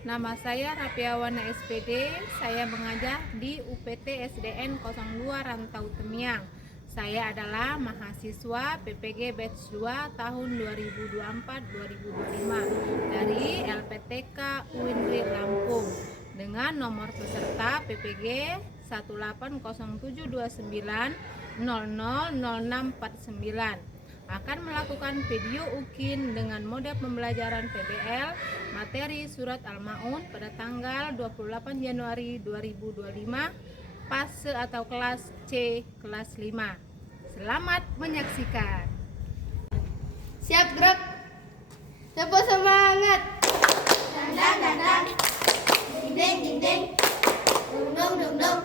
Nama saya Rapiawana SPD, saya mengajar di UPT SDN 02 Rantau Temiang. Saya adalah mahasiswa PPG Batch 2 tahun 2024-2025 dari LPTK UINRI Lampung dengan nomor peserta PPG 18072900649. Akan melakukan video UKIN dengan mode pembelajaran PBL materi surat Al-Maun pada tanggal 28 Januari 2025 fase atau kelas C kelas 5. Selamat menyaksikan. Siap gerak. Tepuk semangat. Dandang dandang, ding ding ding ding, dung dung dung dung,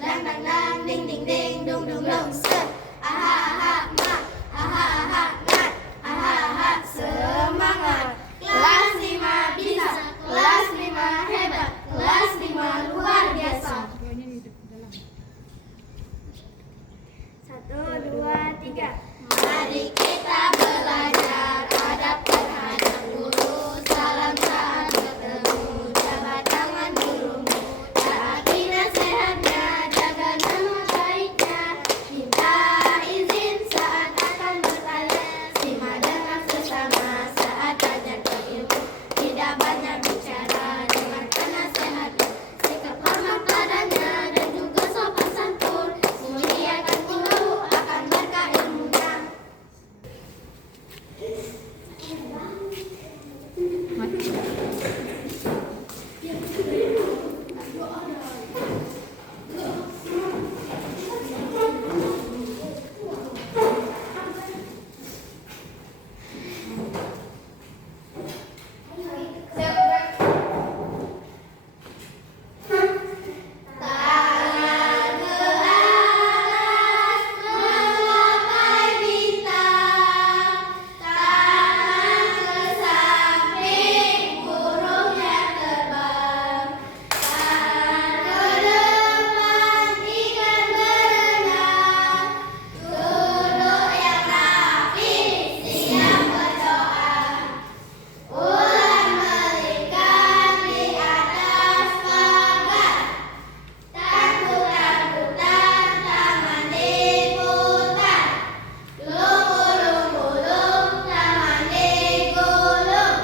dang dang dang, ding ding ding, dung dung dung. Set, aha aha mat, aha aha ngat, aha aha semangat. Kelas 5 bisa, kelas 5 hebat, kelas 5 luar biasa. 1, 2, 3. Mari kita belajar adab terhadap guru. Salam saat bertemu, jabat tangan gurumu. Taati nasihatnya, jaga nama baiknya. Minta izin saat akan bertanya. Simak dengan sesama saat belajar berilmu. Tidak banyak bicara, dengarkan nasihatnya. Sikap hormat padanya dan juga sopan santun. Muliakan guru akan berkah ilmunya. Tangan ke atas menggapai bintang, tangan ke samping burungnya terbang, tangan ke depan ikan berenang, duduk yang rapi siap berdoa, ular melingkar di atas pagar. Takut-takutan taman diputar, gulung-gulung taman digulung,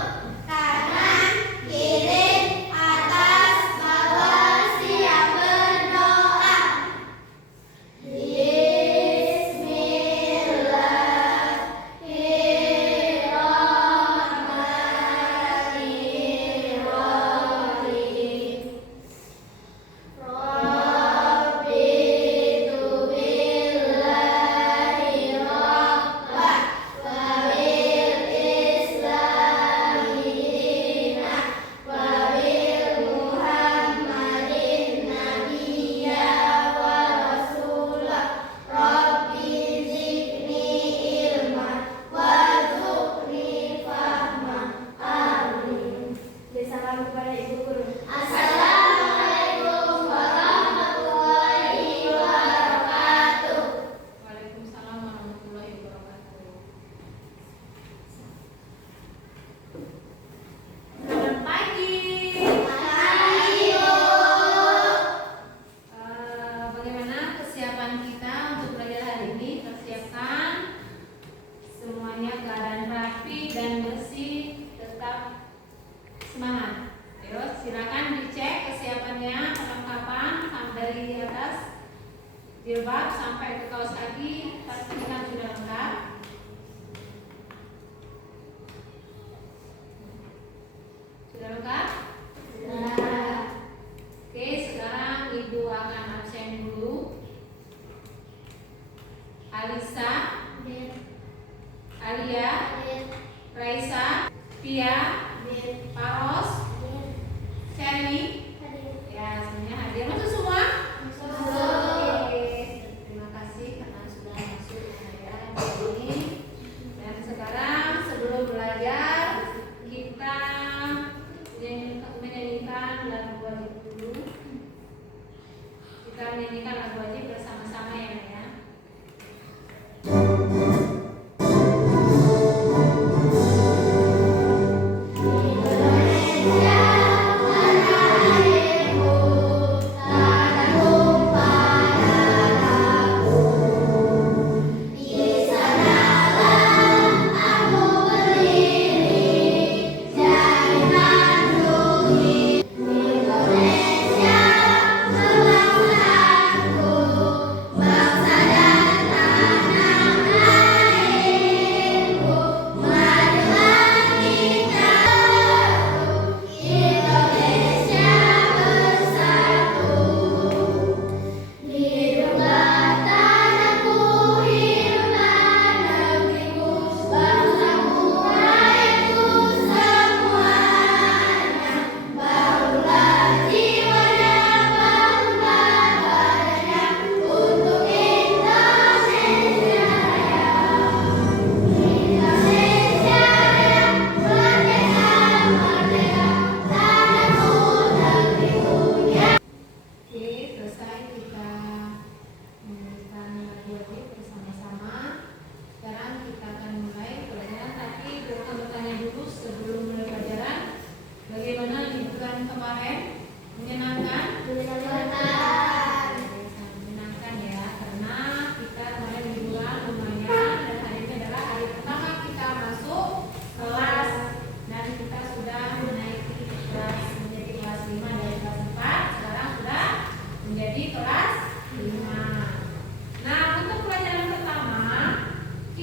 kanan kiri atas bawah siap berdoa. Bismillahirrahmanirrahim. Raditu billahi rabban wa bil islami dinan wa bil muhammadin nabiyya wa rasulah. Rabbi zidni ilman warzuqni fahman. Amin. Salam kepada Ibu Guru. Assalamualaikum warahmatullahi wabarakatuh. Waalaikumsalam warahmatullahi wabarakatuh. Selamat pagi. Bagaimana kesiapan kita untuk belajar hari ini? Persiapkan semuanya keadaan rapi dan bersih, tetap semangat. Ayo silakan dicek kesiapannya, perlengkapan dari atas jilbab sampai ke kaos kaki, pastikan sudah lengkap. Sudah lengkap? Oke, sekarang Ibu akan absen dulu. Alisa, Alia, Raisa, Pia, Paros, Sherly, ya semuanya hadir. Masuk semua? Oke, terima kasih karena sudah masuk hari ini. Dan sekarang sebelum belajar kita menyanyikan lagu wajib dulu. Kita menyanyikan lagu wajib bersama-sama ya.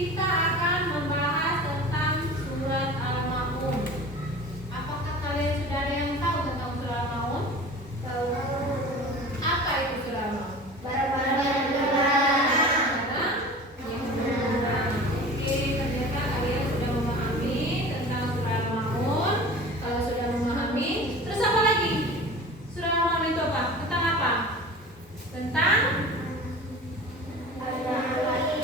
kita akan membahas tentang surat Al-Maun. Apakah kalian sudah ada yang tahu tentang surat Al-Maun? Apa itu surat Al-Maun? Oke, ternyata kalian sudah memahami tentang surah Al-Maun. Kalau sudah memahami, terus apa lagi? Surah Al-Maun itu apa? Tentang apa? Tentang anak-anak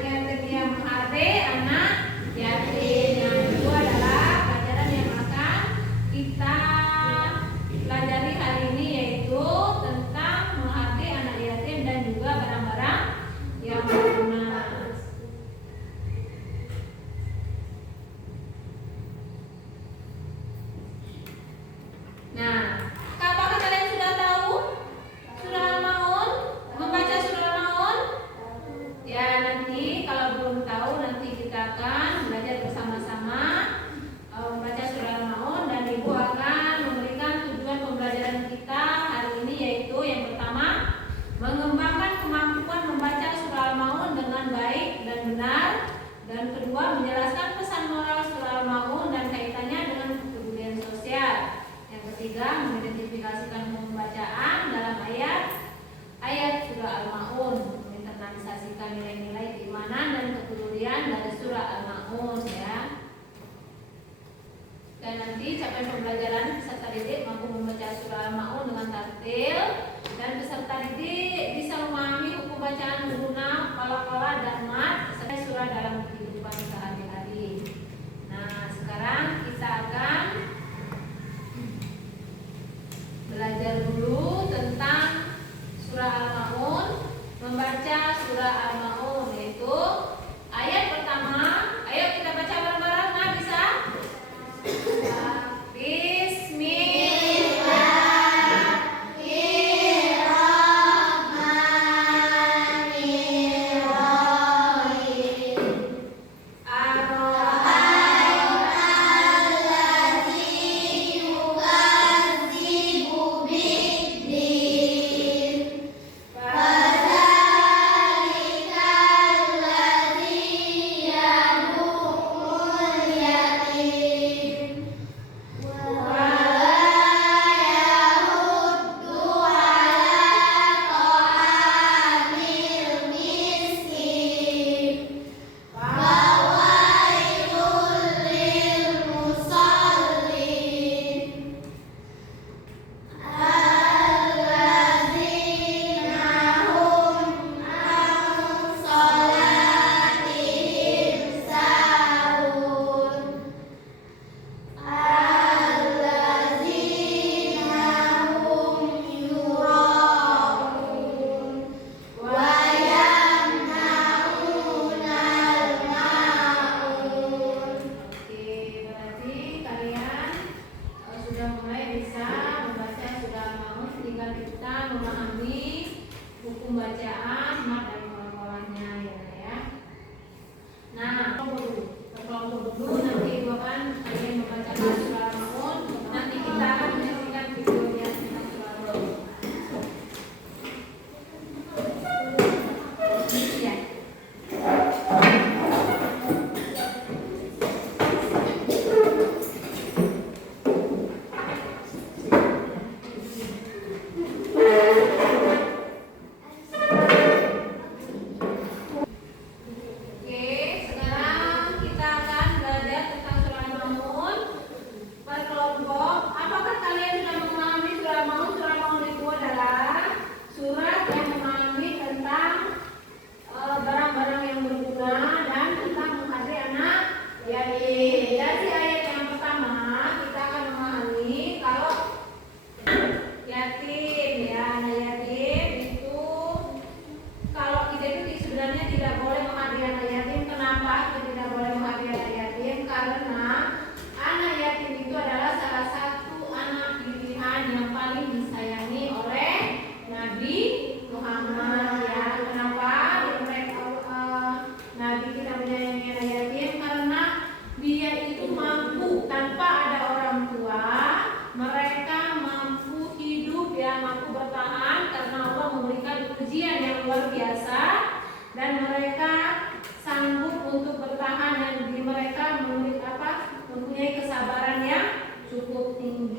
yatim yang menghargai anak yatim. Yang kedua adalah pelajaran yang akan kita pelajari hari ini, yaitu tentang menghargai anak yatim dan juga barang-barang yang berguna. Nah, apakah kalian sudah tahu surah Al-Maun? Membaca surah Al-Maun? Ya, nanti kalau belum tahu, nanti kita akan belajar bersama-sama membaca surah Al-Maun, dan Ibu akan memberikan tujuan pembelajaran kita hari ini, yaitu yang pertama, mengembangkan kemampuan membaca surah Al-Maun dengan baik dan benar, dan kedua, menjelaskan pesan moral surah Al-Maun dan kaitannya dengan kepedulian sosial. Yang ketiga, mengidentifikasikan pembacaan dalam ayat surah Al-Maun, menginternalisasikan nilai-nilai keimanan dan kepedulian dari surah Al-Maun, ya. Dan nanti capaian pembelajaran peserta didik mampu membaca surah Al-Maun dengan tartil, dan peserta didik bisa memahami hukum bacaan guna, qala-qala dan mat serta surah dalam kehidupan sehari-hari. Nah, sekarang kita akan belajar dulu tentang surah Al-Maun, membaca surah Al-Maun, yaitu ayat pertama. Ayo kita baca bareng-bareng. Nah, bisa?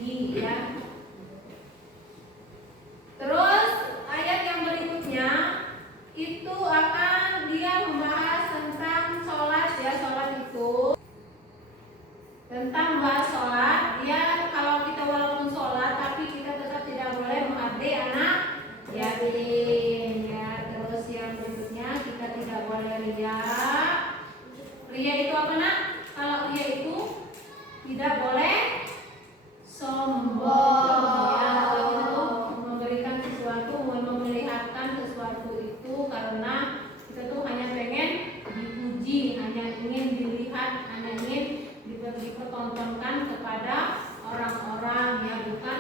dipuji ya. Terus ayat yang berikutnya itu akan dia membahas tentang sholat ya. Sholat itu tentang membahas sholat ya. Kalau kita walaupun sholat tapi kita tetap tidak boleh menghardik anak yatim ya. Terus yang berikutnya kita tidak boleh riya. Riya itu apa nak? Kalau riya itu tidak boleh sombong ya. Itu memberikan sesuatu, memperlihatkan sesuatu itu karena kita tuh hanya pengen dipuji, hanya ingin dilihat, hanya ingin dipertontonkan kepada orang-orang ya, bukan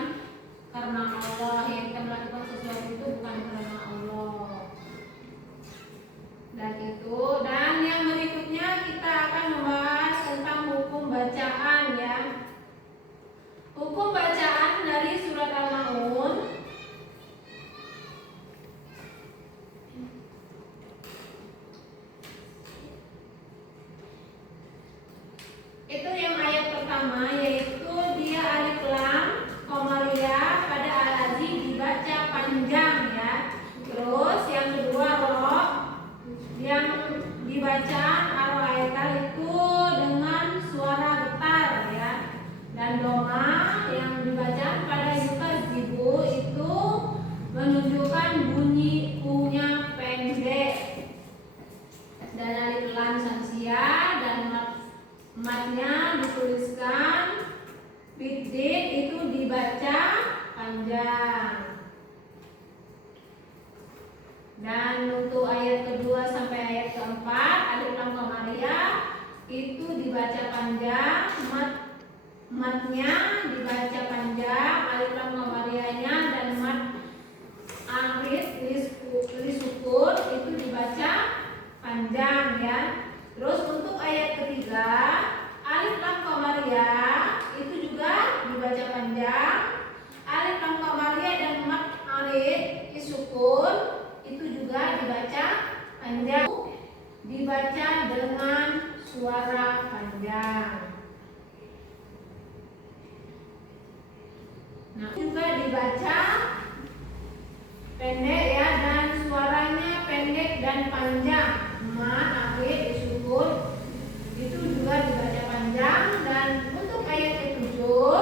karena Allah. Yang kita melakukan sesuatu itu bukan karena Allah. Dan yang berikutnya kita akan membahas tentang hukum bacaan ya. Hukum bacaan dari surat Al-Maun. Itu yang ayat pertama, yaitu dia alif lam qamariyah pada al-ladzi dibaca panjang ya. Terus yang kedua ro yang dibaca ar-ayatal itu dengan suara getar ya. Dan doma yang dibaca pada yukadzibu itu menunjukkan bunyi punya pendek. Dan alif lam samsiah dan matnya dituliskan bidin itu dibaca panjang. Dan untuk ayat kedua sampai ayat keempat alif lam qamariyah itu dibaca panjang, matnya dibaca panjang, alif lam qamariyahnya dan mat akhir lisukur itu dibaca panjang ya. Terus untuk ayat ketiga alif lam qamariyah itu juga dibaca panjang, alif lam qamariyah dan mat akhir lisukur itu juga dibaca panjang, dibaca dengan suara panjang. Nah, juga dibaca pendek ya, dan suaranya pendek dan panjang. Mat akhir disyukur itu juga dibaca panjang. Dan untuk ayat ketujuh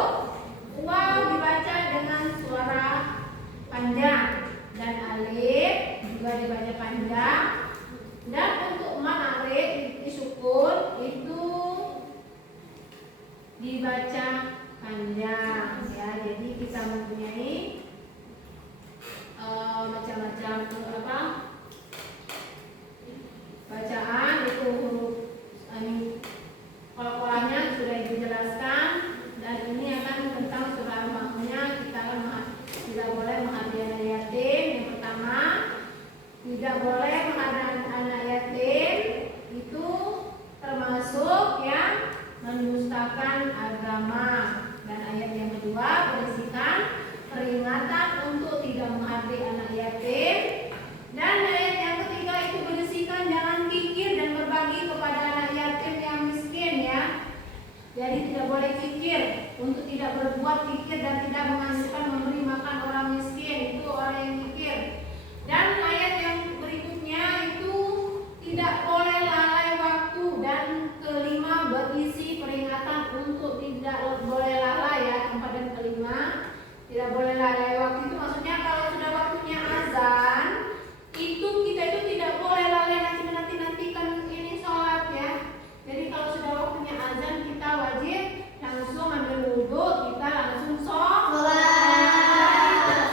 waw dibaca dengan suara panjang dan alif juga dibaca panjang. Dan untuk mat akhir disyukur itu dibaca panjang ya. Jadi kita mempunyai macam-macam bacaan itu huruf kolanya sudah dijelaskan. Dan ini akan tentang surah Al-Maunnya. Kita tidak boleh menghardik anak yatim. Yang pertama, tidak boleh menghardik anak yatim itu termasuk yang mendustakan agama. Dan ayat yang kedua berisikan peringatan untuk tidak menghardik anak yatim. Dan ayat yang ketiga itu berisikan jangan kikir dan berbagi kepada anak yatim yang miskin ya. Jadi tidak boleh kikir, untuk tidak berbuat kikir dan tidak menganjurkan memberi makan orang miskin, itu orang yang kikir. Dan ayat yang berikutnya itu tidak boleh lalai waktu. Dan kelima berisi peringatan untuk tidak boleh lalai ya. Keempat dan kelima tidak boleh lalai waktu itu maksudnya kalau sudah waktunya azan itu kita itu tidak boleh lalai nantikan ini sholat ya. Jadi kalau sudah waktunya azan kita wajib langsung ambil wudhu, kita langsung sholat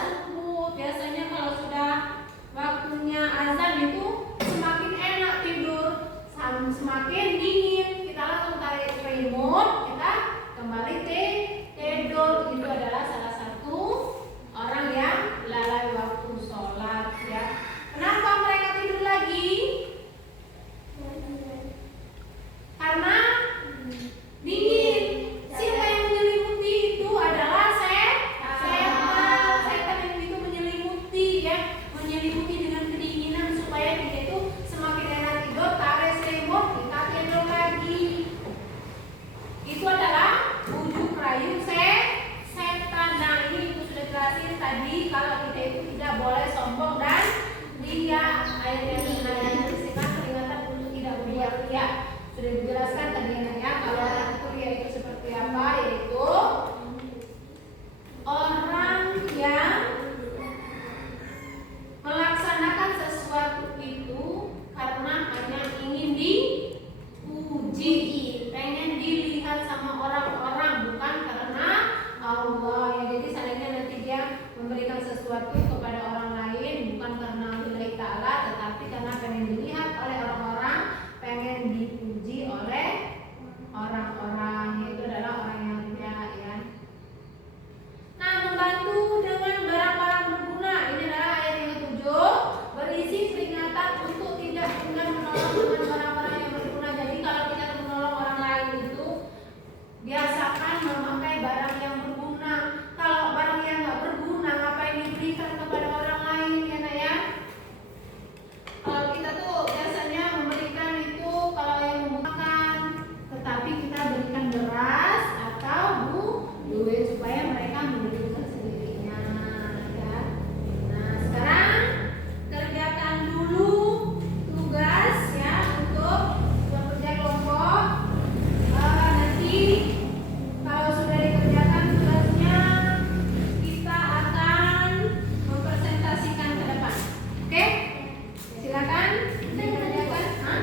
subuh. Biasanya kalau sudah waktunya azan itu semakin enak tidur, semakin dingin, kita langsung tarik remote, kita kembali tidur. Itu adalah salah satu kuliah. Sudah dijelaskan tadi anak ya, kalau anak kuliah itu seperti apa, yaitu orang yang melaksanakan sesuatu itu karena hanya ingin dipuji, pengen dilihat sama orang-orang, bukan karena Allah ya. Jadi seandainya nanti dia memberikan sesuatu kepada orang lain bukan karena lillahi ta'ala, tetapi karena pengen dilihat oleh orang-orang, pengen dipuji oleh orang-orang, itu adalah orang yang ria ya. Nah, membantu dengan barang-barang berguna, ini adalah ayat yang ke-7, berisi peringatan untuk tidak enggan menolong dengan barang-barang yang berguna. Jadi kalau kita menolong orang lain itu biasakan memakai barang yang berguna. Kalau barang yang nggak berguna, ngapain diberikan kepada orang lain ya nak ya? Kalau kita tuh biasanya memberikan itu kalau yang membutuhkan, tetapi kita berikan beras atau duit supaya mereka membeli sendirinya ya. Nah, sekarang kerjakan dulu tugas ya untuk bekerja kelompok. Nanti kalau sudah dikerjakan tugasnya, kita akan mempresentasikan ke depan. Oke? Silakan dikerjakan.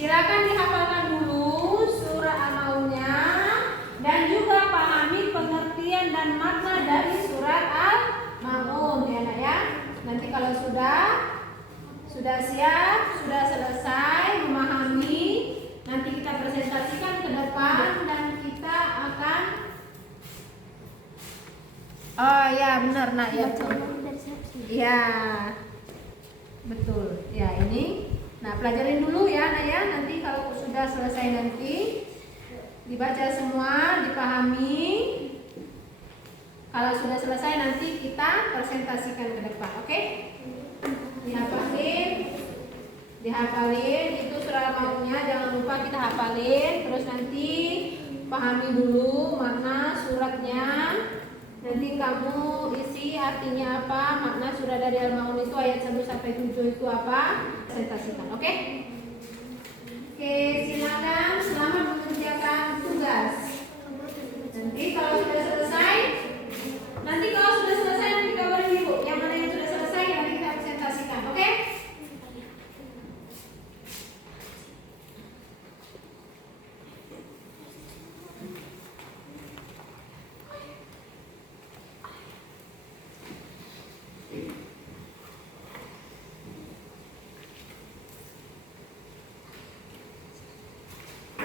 Silakan dihafalkan dulu surah Al-Maunnya dan juga pahami pengertian dan makna dari surat Al-Maun ya nak ya. Nanti kalau sudah siap, sudah selesai memahami, nanti kita presentasikan ke depan dan kita akan ya benar nak ya. Ya betul ya ini. Nah, pelajarin dulu ya nak ya. Nanti kalau sudah selesai nanti dibaca semua, dipahami. Kalau sudah selesai nanti kita presentasikan ke depan, oke? Dihafalin itu surah Al-Maunnya, jangan lupa kita hafalin. Terus nanti pahami dulu makna suratnya. Nanti kamu isi artinya apa, makna surah dari Al-Maun itu ayat 1 sampai 7 itu apa, presentasikan, oke? Oke, silakan selamat mengerjakan tugas. Nanti kalau sudah selesai, nanti kabarin ibu yang mana yang sudah selesai, nanti kita presentasikan, oke?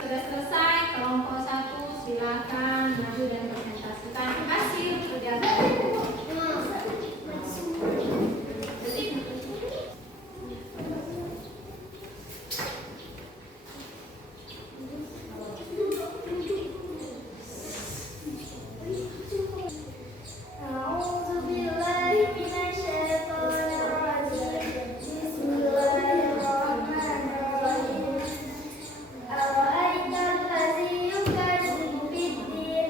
Sudah selesai, kelompok 1 silakan maju dan presentasikan hasil kerja kelompok. أرأيت الذي يكذب بالدين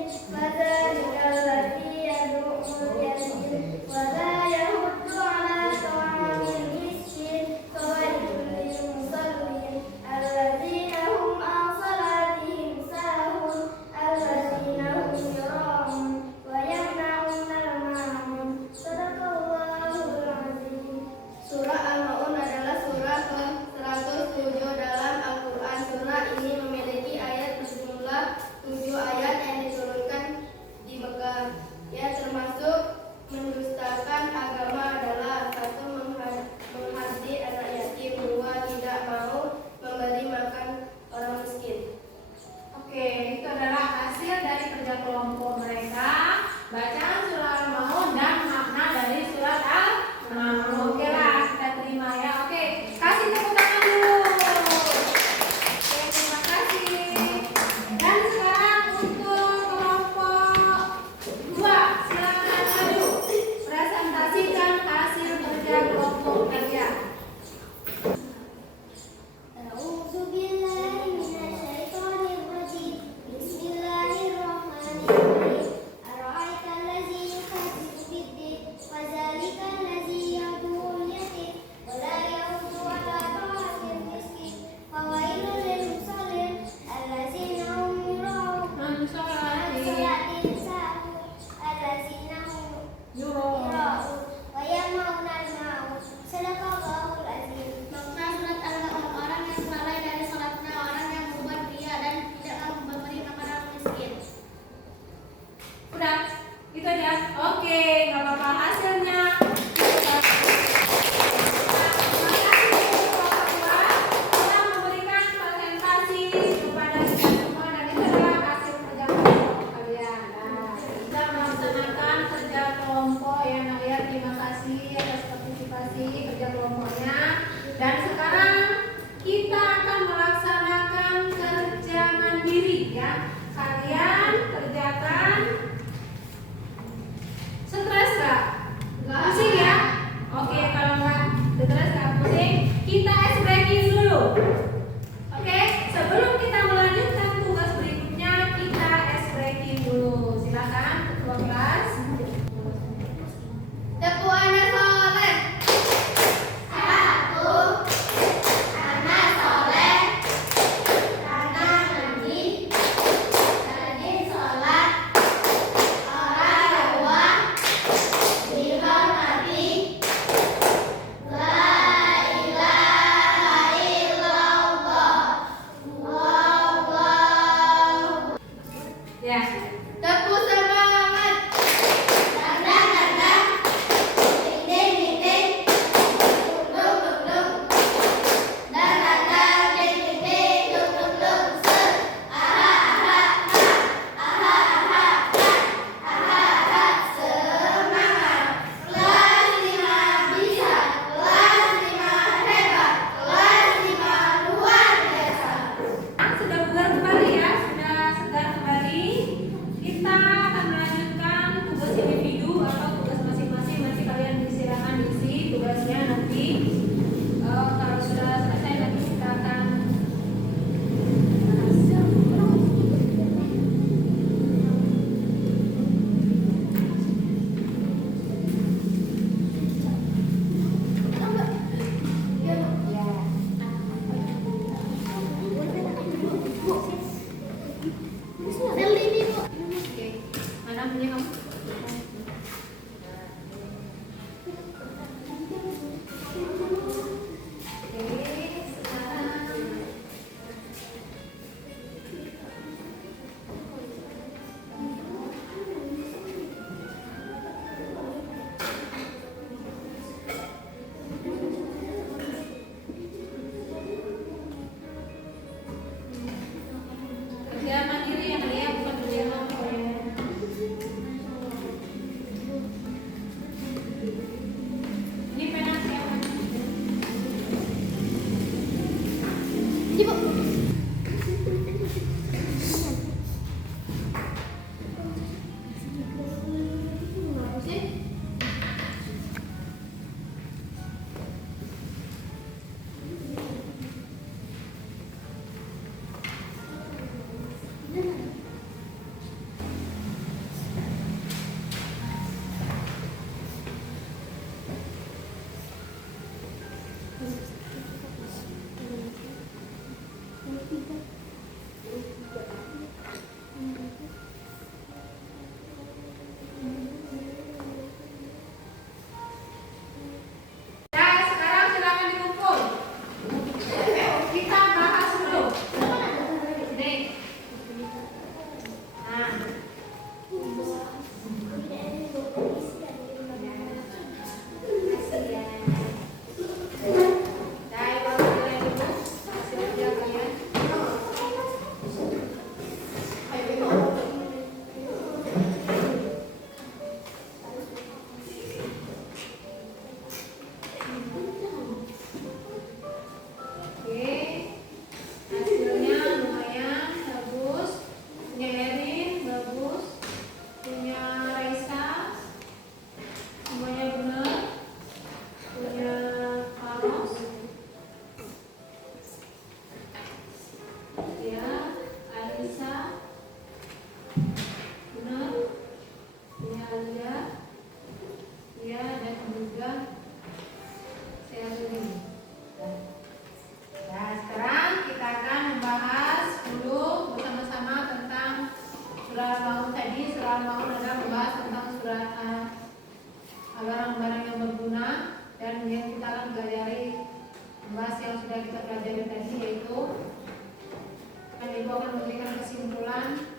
kesimpulan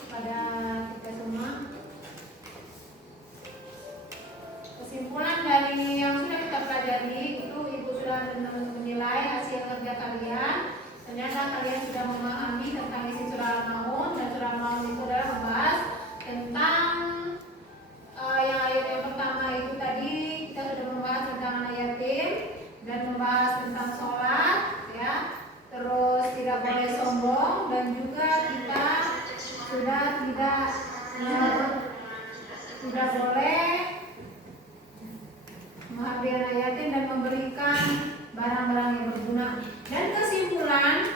kepada kita semua. Kesimpulan dari yang sudah kita pelajari itu Ibu sudah menilai hasil kerja kalian. Ternyata kalian sudah memahami tentang isi surah Al-Maun, dan surah Al-Maun itu adalah membahas tentang yang ayat yang pertama itu tadi kita sudah membahas tentang anak yatim dan membahas tentang sholat, ya. Terus tidak boleh sombong, dan juga kita sudah tidak boleh menghargai anak yatim dan memberikan barang-barang yang berguna. Dan kesimpulan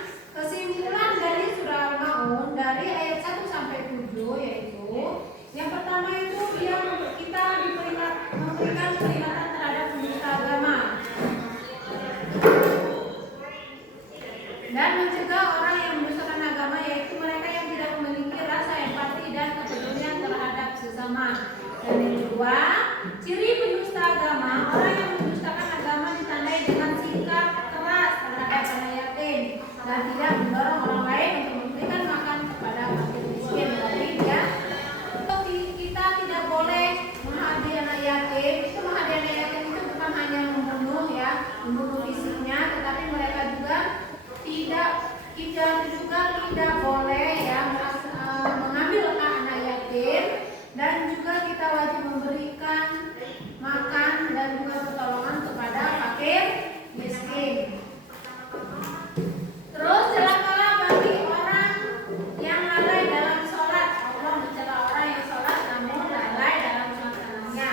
dari surah Al-Maun dari ayat 1 sampai 7 yaitu yang pertama itu kita memberikan peringatan terhadap penista agama dan mencegah orang yang mendustakan agama, yaitu mereka yang tidak memiliki rasa empati dan kepedulian terhadap sesama. Dan yang kedua, ciri pendusta agama, orang yang mendustakan agama ditandai dengan sikap keras terhadap anak yatim dan tidak mendorong orang lain untuk memberikan makan kepada fakir miskin. Jadi ya, kita tidak boleh menghargai anak yatim. Itu menghargai anak yatim itu bukan hanya membunuh fisiknya, tetapi mereka juga tidak boleh mengambil hak anak yatim, dan juga kita wajib memberikan makan dan juga pertolongan kepada fakir miskin. Terus celakalah bagi orang yang lalai dalam sholat. Allah mencela orang yang sholat namun lalai dalam melaksananya,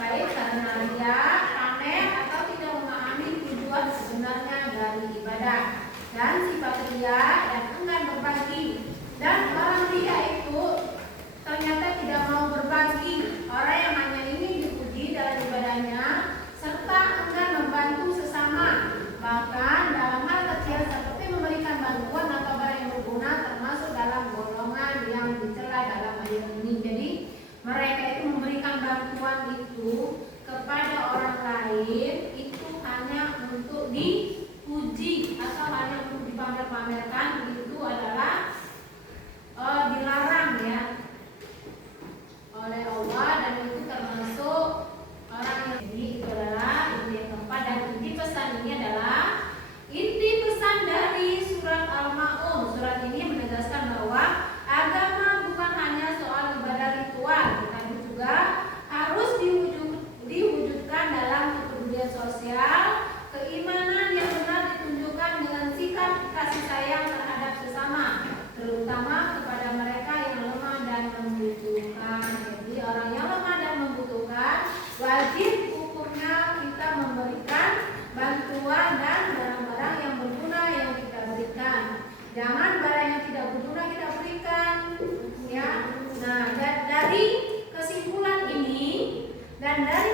baik karena dia pamer atau tidak memahami tujuan sebenarnya dari ibadah, dan sifat ria dan enggan berbagi. Dan orang ria itu ternyata tidak mau berbagi, orang yang hanya ingin dipuji dalam ibadahnya serta enggan membantu sesama, bahkan dalam hal kecil seperti memberikan bantuan atau barang yang berguna, termasuk dalam golongan yang dicela dalam ayat ini. Jadi mereka itu memberikan bantuan itu kepada orang lain itu hanya untuk dipuji atau hanya untuk dipamer-pamerkan, itu adalah dilarang ya oleh Allah, dan itu termasuk orang yang itu adalah inti yang keempat. Dan inti pesan ini adalah inti pesan dari surat Al-Maun. Surat ini menegaskan bahwa agama bukan hanya soal ibadah ritual, tetapi juga harus diwujudkan dalam kepedulian sosial, keimanan yang benar ditunjukkan dengan sikap kasih sayang terhadap sesama, terutama kepada mereka yang lemah dan membutuhkan. Jadi orang yang lemah dan membutuhkan wajib hukumnya kita memberikan bantuan dan barang-barang yang berguna yang kita berikan. Jangan barang yang tidak berguna kita berikan, ya. Nah, dari kesimpulan ini dan dari